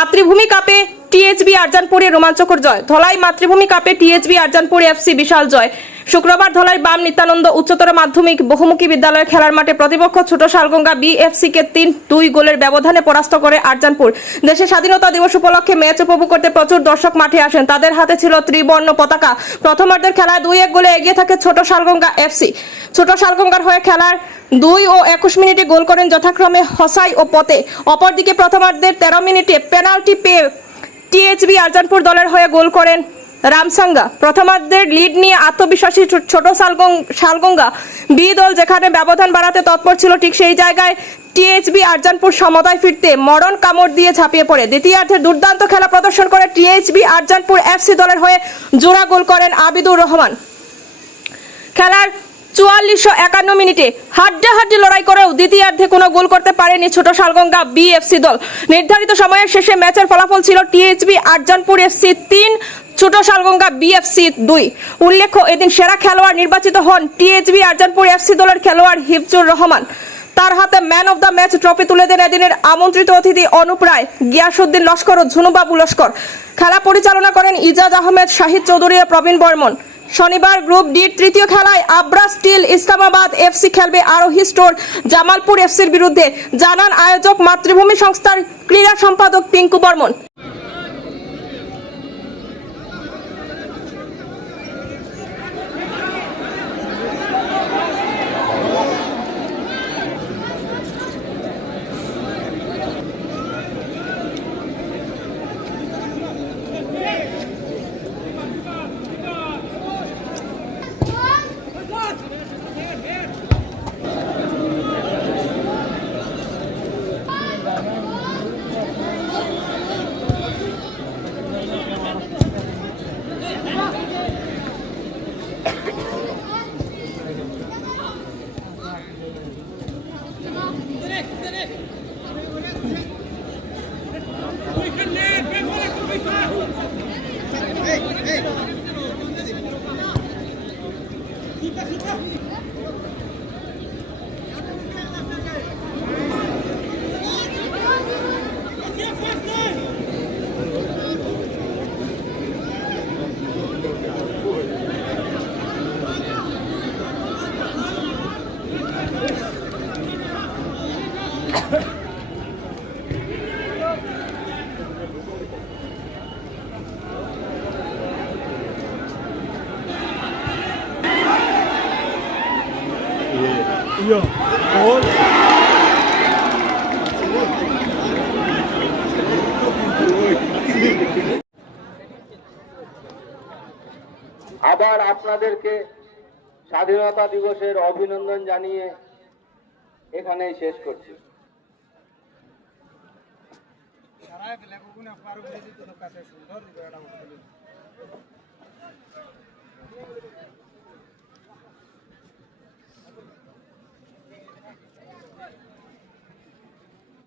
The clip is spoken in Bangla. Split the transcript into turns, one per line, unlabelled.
মাতৃভূমি কাপে টিএচবি আরজানপুরে রোমাঞ্চকর জয়। ধলাই মাতৃভূমি কাপে টিএচবি আরজানপুর এফসি বিশাল জয়। শুক্রবার ধলাই বাম নিত্যানন্দ উচ্চতর মাধ্যমিক বহুমুখী বিদ্যালয়ের খেলার মাঠে প্রতিপক্ষ ছোট শালগঙ্গা বিএফসি কে তিন দুই গোলের ব্যবধানে পরাস্ত করে আরজানপুর। দেশের স্বাধীনতা দিবস উপলক্ষে ম্যাচ উপভোগ করতে প্রচুর দর্শক মাঠে আসেন। তাদের হাতে ছিল ত্রিবর্ণ পতাকা। প্রথমার্ধের খেলায় দুই এক গোলে এগিয়ে থাকে ছোট শালগঙ্গা এফসি। ছোট শালগঙ্গার হয়ে খেলার দুই ও একুশ মিনিটে গোল করেন যথাক্রমে হসাই ও পতে। অপরদিকে প্রথমার্ধের তেরো মিনিটে পেনাল্টি পেয়ে টিএচবি আরজানপুর দলের হয়ে গোল করেন রামসাঙ্গা। প্রথমার্ধের লিড নিয়ে আত্মবিশ্বাসী ছোট শালগং শালগঙ্গা বি দল যেখানে ব্যবধান বাড়াতে তৎপর ছিল, ঠিক সেই জায়গায় টিএচবি আরজানপুর সমতায় ফিরতে মরণ কামড় দিয়ে ঝাঁপিয়ে পড়ে। দ্বিতীয়ার্ধে দুর্দান্ত খেলা প্রদর্শন করে টিএচবি আরজানপুর এফসি দলের হয়ে জোড়া গোল করেন আবিদুর রহমান। খেলার চুয়াল্লিশশো একান্ন মিনিটে হাড্ডাহাড্ডি লড়াই করেও দ্বিতীয়ার্ধে কোনো গোল করতে পারেনি ছোট শালগঙ্গা বিএফসি দল। নির্ধারিত সময়ের শেষে ম্যাচের ফলাফল ছিল টিএইচবি আটজনপুর এফসি তিন, ছোট শালগঙ্গা বিএফসি দুই। উল্লেখ্য, এদিন সেরা খেলোয়াড় নির্বাচিত হন টিএইচবি আটজনপুর এফসি দলের খেলোয়াড় হিফজুর রহমান। তার হাতে man of the match trophy তুলে দেন এদিনের আমন্ত্রিত অতিথি অনুপ রায় গিয়াসুদ্দিন লস্কর ও ঝুনুবাবু লস্কর খেলা পরিচালনা করেন ইজাজ আহমেদ, শাহিদ চৌধুরী ও প্রবীণ বর্মন। শনিবার গ্রুপ ডির তৃতীয় খেলায় আব্রা স্টিল ইসলামাবাদ এফসি খেলবে আরোহী স্টোর। জামালপুর এফসির বিরুদ্ধে জানান আয়োজক মাতৃভূমি সংস্থার ক্রীড়া সম্পাদক পিঙ্কু বর্মন।
Ja. Gol.
আবার আপনাদেরকে স্বাধীনতা দিবসের অভিনন্দন জানিয়ে এখানেই শেষ করছি